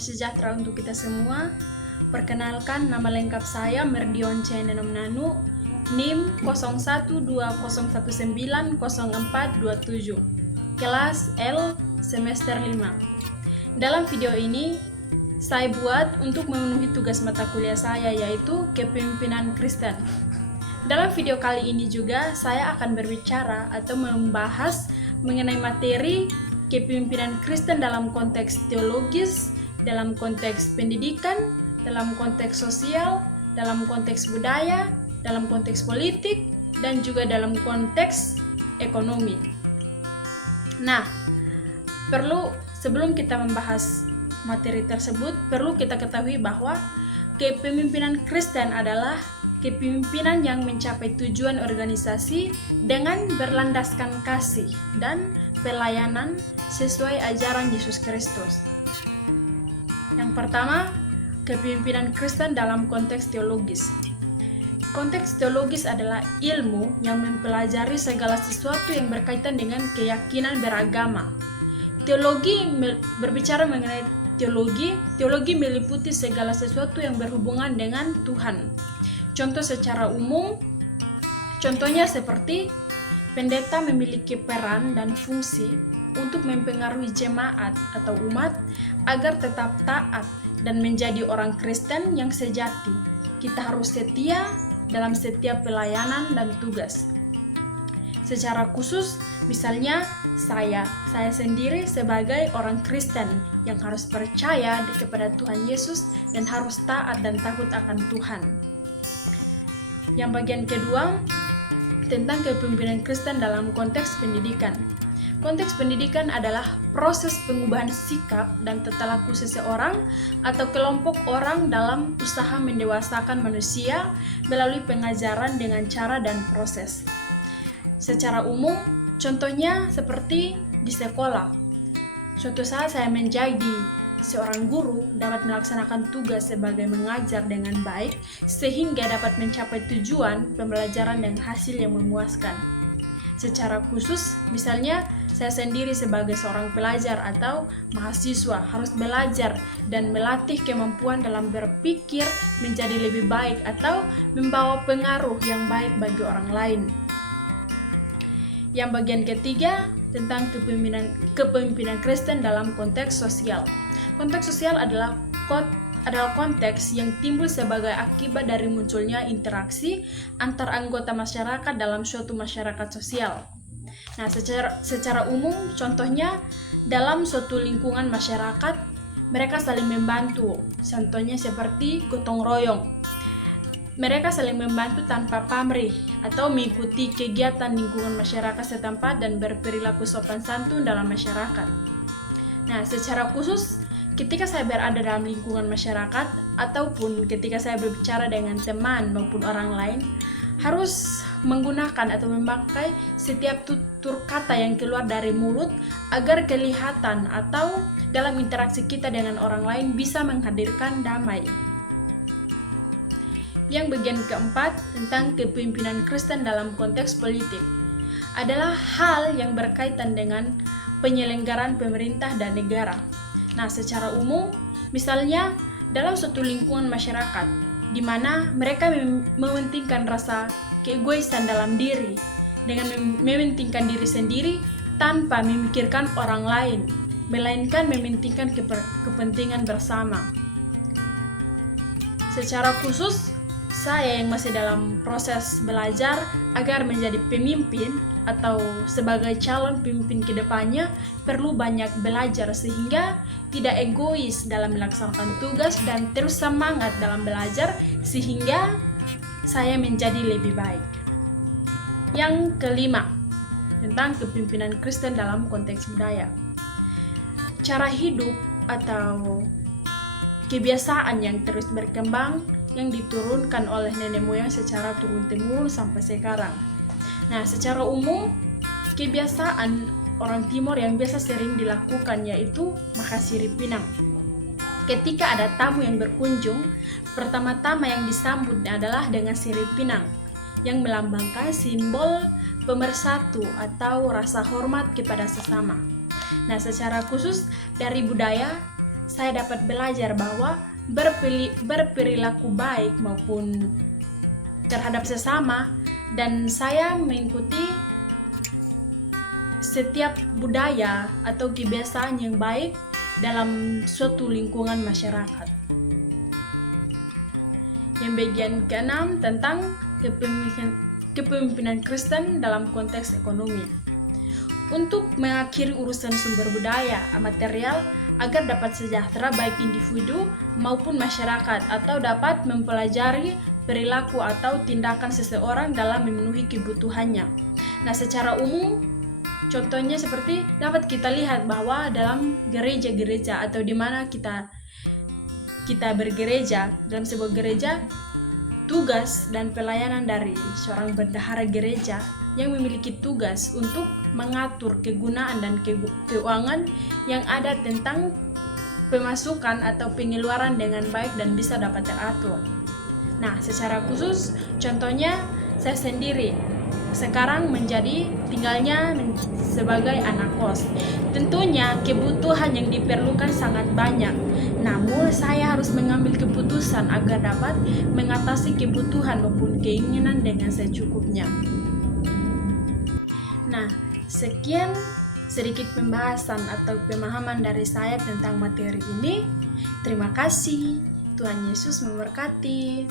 sejahtera untuk kita semua. Perkenalkan, nama lengkap saya Merdion Chenenom Nanu, NIM 0120190427, kelas L semester 5. Dalam video ini, saya buat untuk memenuhi tugas mata kuliah saya, yaitu Kepemimpinan Kristen. Dalam video kali ini juga, saya akan berbicara atau membahas mengenai materi kepemimpinan Kristen dalam konteks teologis, dalam konteks pendidikan, dalam konteks sosial, dalam konteks budaya, dalam konteks politik, dan juga dalam konteks ekonomi. Nah, sebelum kita membahas materi tersebut, perlu kita ketahui bahwa kepemimpinan Kristen adalah kepemimpinan yang mencapai tujuan organisasi dengan berlandaskan kasih dan pelayanan sesuai ajaran Yesus Kristus. Yang pertama, kepemimpinan Kristen dalam konteks teologis. Konteks teologis adalah ilmu yang mempelajari segala sesuatu yang berkaitan dengan keyakinan beragama. Berbicara mengenai teologi meliputi segala sesuatu yang berhubungan dengan Tuhan. Contoh secara umum, contohnya seperti pendeta memiliki peran dan fungsi untuk mempengaruhi jemaat atau umat agar tetap taat dan menjadi orang Kristen yang sejati. Kita harus setia dalam setiap pelayanan dan tugas. Secara khusus, misalnya saya sendiri sebagai orang Kristen yang harus percaya kepada Tuhan Yesus dan harus taat dan takut akan Tuhan. Yang bagian kedua, tentang kepemimpinan Kristen dalam konteks pendidikan. Konteks pendidikan adalah proses pengubahan sikap dan tata laku seseorang atau kelompok orang dalam usaha mendewasakan manusia melalui pengajaran dengan cara dan proses. Secara umum, contohnya seperti di sekolah. Suatu saat saya menjadi seorang guru dapat melaksanakan tugas sebagai mengajar dengan baik sehingga dapat mencapai tujuan pembelajaran dan hasil yang memuaskan. Secara khusus, misalnya saya sendiri sebagai seorang pelajar atau mahasiswa harus belajar dan melatih kemampuan dalam berpikir menjadi lebih baik atau membawa pengaruh yang baik bagi orang lain. Yang bagian ketiga, tentang kepemimpinan Kristen dalam konteks sosial. Konteks sosial adalah konteks yang timbul sebagai akibat dari munculnya interaksi antar anggota masyarakat dalam suatu masyarakat sosial. Nah, secara umum, contohnya dalam suatu lingkungan masyarakat, mereka saling membantu. Contohnya seperti gotong royong. Mereka saling membantu tanpa pamrih atau mengikuti kegiatan lingkungan masyarakat setempat dan berperilaku sopan santun dalam masyarakat. Nah, secara khusus, ketika saya berada dalam lingkungan masyarakat ataupun ketika saya berbicara dengan teman maupun orang lain, harus menggunakan atau memakai setiap tutur kata yang keluar dari mulut agar kelihatan atau dalam interaksi kita dengan orang lain bisa menghadirkan damai. Yang bagian keempat, tentang kepemimpinan Kristen dalam konteks politik, adalah hal yang berkaitan dengan penyelenggaraan pemerintah dan negara. Nah, secara umum, misalnya dalam suatu lingkungan masyarakat, di mana mereka mementingkan rasa keegoisan dalam diri dengan mementingkan diri sendiri tanpa memikirkan orang lain, melainkan mementingkan kepentingan bersama. Secara khusus, saya yang masih dalam proses belajar agar menjadi pemimpin atau sebagai calon pemimpin ke depannya perlu banyak belajar sehingga tidak egois dalam melaksanakan tugas dan terus semangat dalam belajar sehingga saya menjadi lebih baik. Yang kelima, tentang kepemimpinan Kristen dalam konteks budaya. Cara hidup atau kebiasaan yang terus berkembang yang diturunkan oleh nenek moyang secara turun-temurun sampai sekarang. Nah, secara umum, kebiasaan orang Timur yang biasa sering dilakukan yaitu makan sirip pinang. Ketika ada tamu yang berkunjung, pertama-tama yang disambut adalah dengan sirip pinang yang melambangkan simbol pemersatu atau rasa hormat kepada sesama. Nah, secara khusus dari budaya, saya dapat belajar bahwa berperilaku baik maupun terhadap sesama, dan saya mengikuti setiap budaya atau kebiasaan yang baik dalam suatu lingkungan masyarakat. Yang bagian ke-6 tentang kepemimpinan Kristen dalam konteks ekonomi. Untuk mengakhiri urusan sumber budaya material agar dapat sejahtera baik individu maupun masyarakat, atau dapat mempelajari perilaku atau tindakan seseorang dalam memenuhi kebutuhannya. Nah, secara umum contohnya seperti dapat kita lihat bahwa dalam gereja-gereja atau di mana kita bergereja, dalam sebuah gereja, tugas dan pelayanan dari seorang bendahara gereja yang memiliki tugas untuk mengatur kegunaan dan keuangan yang ada tentang pemasukan atau pengeluaran dengan baik dan bisa dapat teratur. Nah, secara khusus contohnya saya sendiri sekarang tinggalnya sebagai anak kos. Tentunya kebutuhan yang diperlukan sangat banyak. Namun saya harus mengambil keputusan agar dapat mengatasi kebutuhan maupun keinginan dengan secukupnya. Nah, sekian sedikit pembahasan atau pemahaman dari saya tentang materi ini. Terima kasih. Tuhan Yesus memberkati.